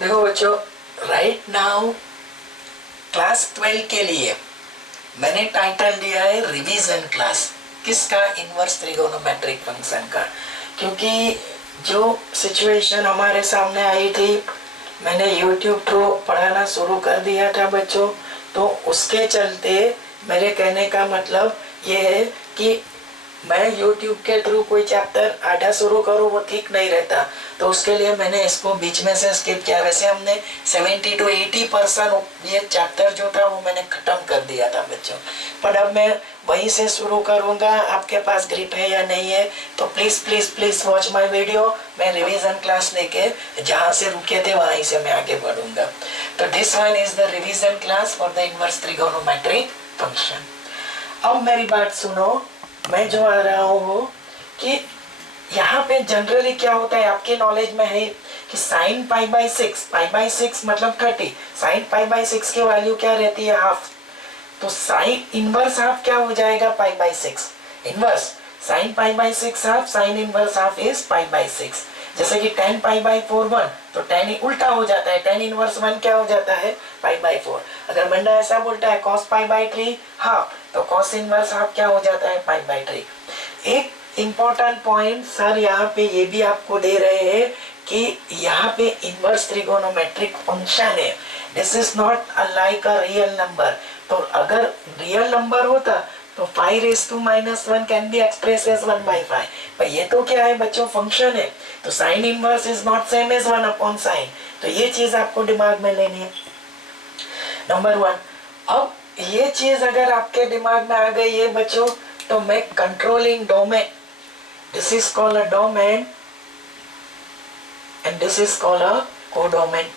देखो बच्चों, right now class 12 के लिए मैंने टाइटल दिया है रिवीजन क्लास। किसका? इनवर्स ट्रिगोनोमेट्रिक फंक्शन का। क्योंकि जो सिचुएशन हमारे सामने आई थी, मैंने यूट्यूब थ्रू पढ़ाना शुरू कर दिया था बच्चों, तो उसके चलते मेरे कहने का मतलब ये है कि मैं YouTube के थ्रू कोई चैप्टर आधा शुरू करूँ वो ठीक नहीं रहता, तो उसके लिए मैंने इसको बीच में से स्किप किया। वैसे हमने 70 to 80% ये चैप्टर जो था वो मैंने खत्म कर दिया था बच्चों, पर अब मैं वहीं से शुरू करूँगा। आपके पास ग्रिप है या नहीं है तो please please please watch my video. मैं रिवीजन क्लास लेके जहाँ से रुके थे वहीं से मैं आगे बढ़ूंगा। तो this one is the revision class for the inverse trigonometric function. अब मेरी बात सुनो, मैं जो आ रहा हूँ वो कि यहाँ पे जनरली क्या होता है, आपके नॉलेज में है कि साइन पाई बाई सिक्स मतलब 30, साइन पाई/6 की वैल्यू क्या रहती है? हाफ। तो साइन इनवर्स हाफ क्या हो जाएगा? पाई/6 इनवर्स। साइन पाई/6 half, sine inverse half is पाई/6। जैसे कि 10 पाई/4 1, तो 10 उल्टा हो जाता है, 10 इनवर्स 1 क्या हो जाता है? पाई/4। अगर बंदा ऐसा बोलता है cos पाई/3 हाफ, तो cos इनवर्स हाफ क्या हो जाता है? पाई/3। एक इंपॉर्टेंट पॉइंट सर यहाँ पे ये भी आपको दे रहे हैं कि यहाँ पे इनवर्स ट्रिगोनोमेट्रिक फंक्शन है, this is not like a real number. तो अगर रियल नंबर होता तो 5⁻⁻1 कैन बी एक्सप्रेस एज 1/5, पर ये तो क्या है बच्चों? फंक्शन है। तो sine inverse is not same as 1/sin। तो ये चीज आपको दिमाग में लेनी है, नंबर 1। अब ये चीज अगर आपके दिमाग में आ गई है बच्चों, तो मैं controlling domain, this is called a domain and this is called a codomain.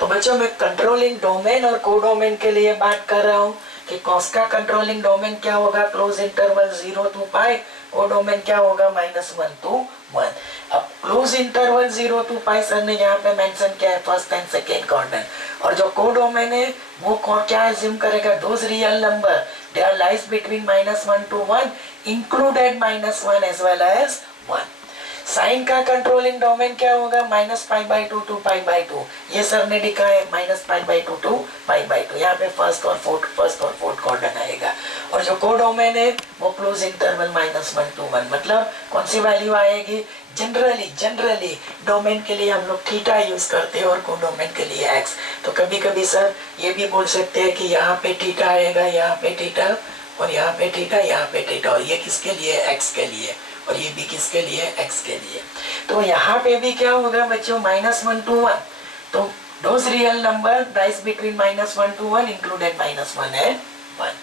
तो बच्चों मैं कंट्रोलिंग डोमेन और कोडोमेन के लिए बात कर रहा हूँ कि कॉस का कंट्रोलिंग डोमेन क्या होगा? Close interval 0 to pi. Codomain क्या होगा? -1 to 1। अब close interval 0 to pi sir ने यहाँ पे मेंशन किया है फर्स्ट एंड सेकेंड क्वाड्रेंट, और जो कोडोमेन है वो क्या एज्यूम करेगा? Those real number they are lies between -1 to 1 included -1 as well as 1। Sine का कंट्रोलिंग डोमेन क्या होगा? -π/2 to π/2। ये सर ने लिखा है -π/2 to π/2। यहाँ पे फर्स्ट और फोर्थ क्वाड्रेंट आएगा। और जो कोडोमेन है वो क्लोज इंटरवल -1 to 1। मतलब कौन सी वैल्यू आएगी? जनरली डोमेन के लिए हम लोग थीटा यूज करते हैं और कोडोमेन के लिए एक्स। तो कभी कभी सर ये भी बोल सकते हैं कि यहाँ पे थीटा आएगा, यहाँ पे थीटा, और यहाँ पे थीटा, यहाँ पे थीटा, और ये किसके लिए? एक्स के लिए, और ये भी किसके लिए? एक्स के लिए। तो यहाँ पे भी क्या होगा बच्चों? -1 to 1। तो those real number rise between -1 to 1 included -1 and 1।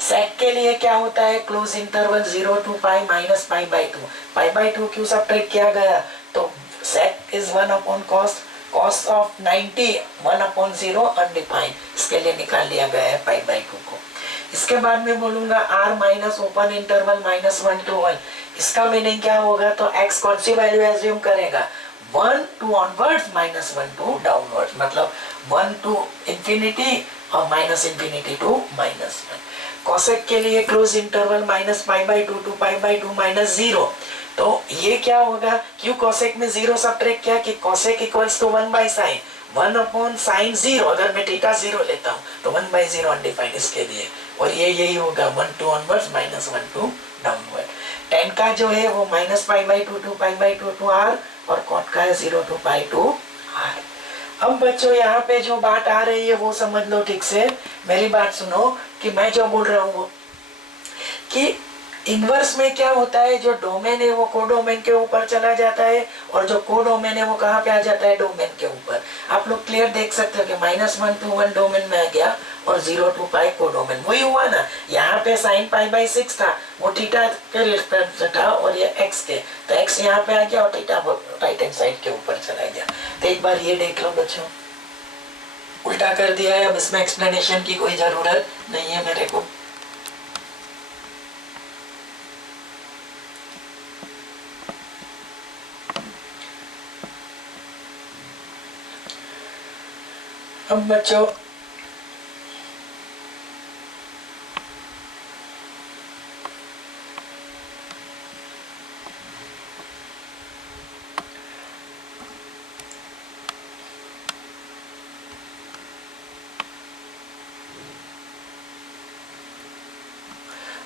सेक के लिए क्या होता है? क्लोज इंटरवल 0 to पाई -π/2। π/2 क्यों सब्ट्रैक्ट किया गया? तो sec is 1/cos, cos of 90 1/0 undefined, इसके लिए निकाल लिया गया है π/2 को। इसके बाद में बोलूंगा r minus open interval -1 to 1। इसका मीनिंग क्या होगा? तो x कौन सी वैल्यू एज्यूम करेगा? 1 to ऑनवर्ड्स, -1 to डाउनवर्ड्स, मतलब 1 to इंफिनिटी और -∞ to -1। कोसेक के लिए क्लोज इंटरवल -π/2 to π/2 -0। तो ये क्या होगा? क्यों कोसेक में 0 सब्ट्रैक्ट किया? कि cosec equals to 1/sin, 1/sin 0। अगर मैं थीटा 0 लेता हूँ तो 1/0 अनडिफाइंड, इसके लिए। और ये यही होगा 1 to onwards, -1 to downward. tan का जो है वो -π/2 to π/2 to r, और cot का है 0 to पाई to r। अब बच्चों यहाँ पे जो बात आ रही है वो समझ लो ठीक से, मेरी बात सुनो कि मैं जो बोल रहा हूँ कि इनवर्स में क्या होता है? जो डोमेन है वो कोडोमेन के ऊपर चला जाता है, और जो कोडोमेन है वो कहाँ पे आ जाता है? डोमेन के ऊपर। आप लोग क्लियर देख सकते हो कि -1 to 1 डोमेन में आ गया और 0 to पाई कोडोमेन। वही हुआ ना, यहाँ पे साइन पाई/6 था, वो थीटा के रिस्पेक्ट था, और ये एक्स के, तो एक्स यहाँ पे आ गया और थीटा राइट हैंड साइड के ऊपर चला गया। तो एक बार ये देख लो बच्चों, उल्टा कर दिया है। अब इसमें एक्सप्लेनेशन की कोई जरूरत नहीं है मेरे को। अब बच्चों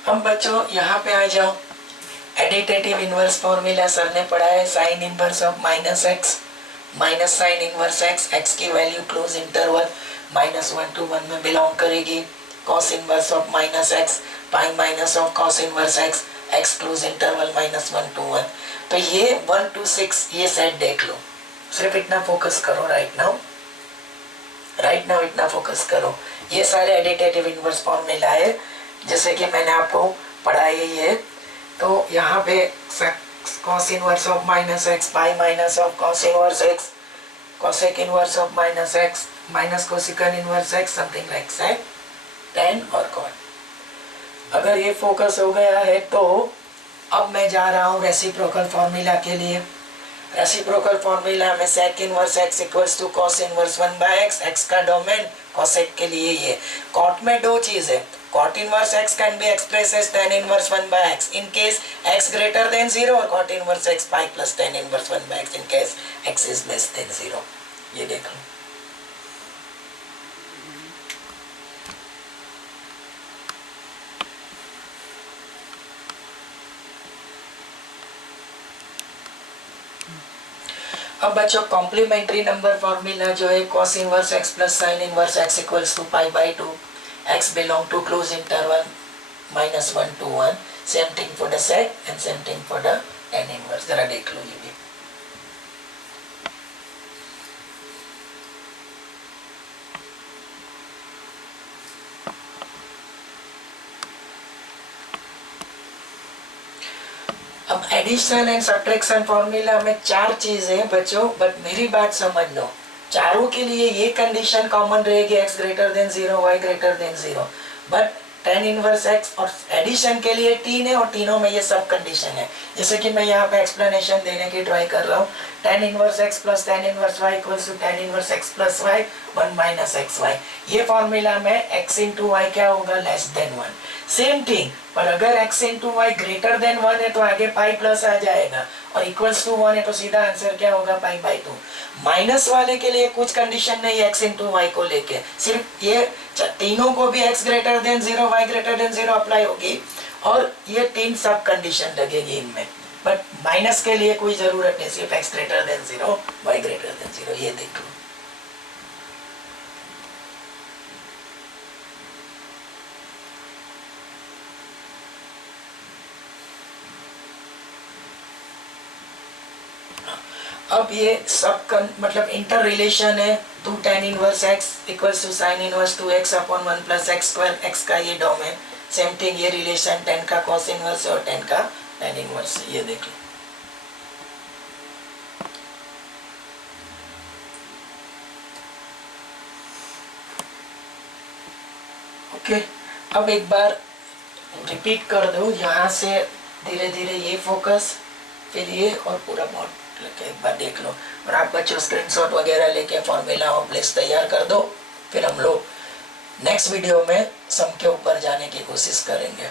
अब बच्चों यहाँ पे आ जाओ, एडिटेटिव इनवर्स फॉर्मूला सर ने पढ़ा है, sine inverse of minus x minus sine inverse x, x की वैल्यू क्लोज इंटरवल -1 to 1 में बिलोंग करेगी, cos inverse of minus x pi minus of cos inverse x, x close interval -1 to 1। तो ये 1 to 6 ये set देख लो, सिर्फ इतना focus करो राइट नाउ इतना फोकस करो। ये सारे एडिटेटिव इनवर्स फॉर्मूला है जैसे कि मैंने आपको पढ़ाया ही है। तो यहाँ पे cos inverse of minus x pi minus of cos inverse x, cosec inverse of minus x minus cosec inverse x, something like sec tan और cot। अगर ये फोकस हो गया है तो अब मैं जा रहा हूँ रेसिप्रोकल फॉर्मूला के लिए। रेसिप्रोकल फॉर्मूला में sec inverse x equals to cos inverse 1/x, x का डोमेन cosec के लिए ये। cot में दो चीज है, cot inverse x can be express as tan inverse 1/x in case x greater than 0 और cot inverse x pi plus tan inverse 1/x in case x is less than 0। ये देख लो। अब बच्चों कॉम्प्लीमेंट्री नंबर फॉर्मूला जो है cos inverse x plus sine inverse x equals to π/2, x belong to closed interval -1 to 1, same thing for the sec and same thing for the tan inverse. जरा देख लो ये भी। अब एडिशन एंड सब्ट्रैक्शन फॉर्मूला में चार चीजें हैं बच्चों, बट मेरी बात समझ लो, चारों के लिए ये कंडीशन कॉमन रहेगी x greater than 0 y greater than 0, but tan inverse x और एडिशन के लिए 3 है और तीनों में ये सब कंडीशन है। जैसे कि मैं यहाँ पे एक्सप्लेनेशन देने की ट्राई कर रहा हूँ, tan inverse x plus tan inverse y equals to tan inverse x plus y 1 minus xy। ये फॉर्मूला में x इंटू वाई क्या होगा, लेस देन 1। सेम थिंग, पर अगर x into y greater than 1 है तो आगे पाई प्लस आ जाएगा और इक्वल्स टू 1 है तो सीधा आंसर क्या होगा, π/2। माइनस वाले के लिए कुछ कंडीशन नहीं x इंटू वाई को लेके, सिर्फ ये तीनों को भी x greater than 0 y greater than 0 apply होगी और ये तीन सब कंडीशन लगेगी इनमें, बट माइनस के लिए कोई जरूरत नहीं, सिर्फ x greater than 0 y greater than 0। ये देख लो। अब ये सब मतलब इंटर रिलेशन है, 2 tan inverse x equals to sine inverse 2x upon 1 plus x square, x का ये डोमेन। सेम थिंग ये रिलेशन tan का cos इनवर्स और tan का tan इनवर्स। ये देख लो। ओके, अब एक बार रिपीट कर दो, यहाँ से धीरे धीरे ये फोकस, फिर ये और पूरा बोर्ड एक बार देख लो। और आप बच्चों स्क्रीनशॉट वगैरह लेके फॉर्मूला और लिस्ट तैयार कर दो, फिर हम लोग नेक्स्ट वीडियो में सम के ऊपर जाने की कोशिश करेंगे।